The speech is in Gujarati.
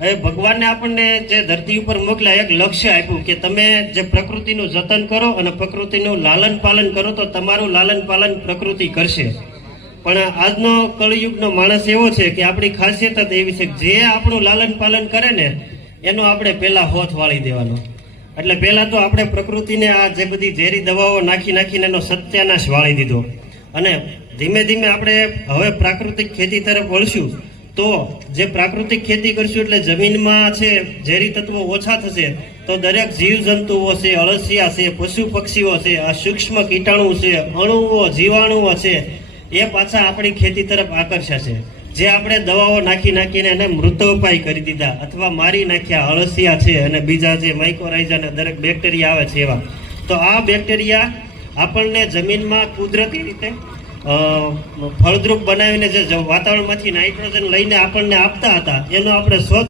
હવે ભગવાને આપણને જે ધરતી ઉપર મોકલ્યા એક લક્ષ્ય આપ્યું કે તમે જે પ્રકૃતિનું જતન કરો અને પ્રકૃતિનું લાલન પાલન કરો તો તમારું લાલન પાલન પ્રકૃતિ કરશે. પણ આજનો કળયુગનો માણસ એવો છે કે આપણી ખાસિયત જ એવી છે જે આપણું લાલન પાલન કરે ને, એનો આપણે પહેલા હોથ વાળી દેવાનો. એટલે પહેલા તો આપણે પ્રકૃતિને આ જે બધી ઝેરી દવાઓ નાખી નાખીને એનો સત્યાનાશ વાળી દીધો. અને ધીમે ધીમે આપણે હવે પ્રાકૃતિક ખેતી તરફ વળશું. તો જે પ્રાકૃતિક ખેતી કરશું એટલે જમીનમાં છે, ઝેરી તત્વો ઓછા થશે. તો દરેક જીવજંતુઓ છે, અળસિયા છે પશુ પક્ષીઓ છે, આ સૂક્ષ્મ કીટાણુ છે, અણુઓ, જીવાણુઓ છે, એ પાછા આપણી ખેતી તરફ આકર્ષાશે જે આપણે દવાઓ નાખી નાખીને એને મૃતોપાય કરી દીધા અથવા મારી નાખ્યા, અળસિયા છે અને બીજા જે માઇકોરાઇઝા અને દરેક બેક્ટેરિયા આવે છે એવા. તો આ બેક્ટેરિયા આપણને જમીનમાં કુદરતી રીતે ફળદ્રુપ બનાવીને જે વાતાવરણમાંથી નાઇટ્રોજન લઈને આપણને આપતા હતા એનો આપણે સ્વ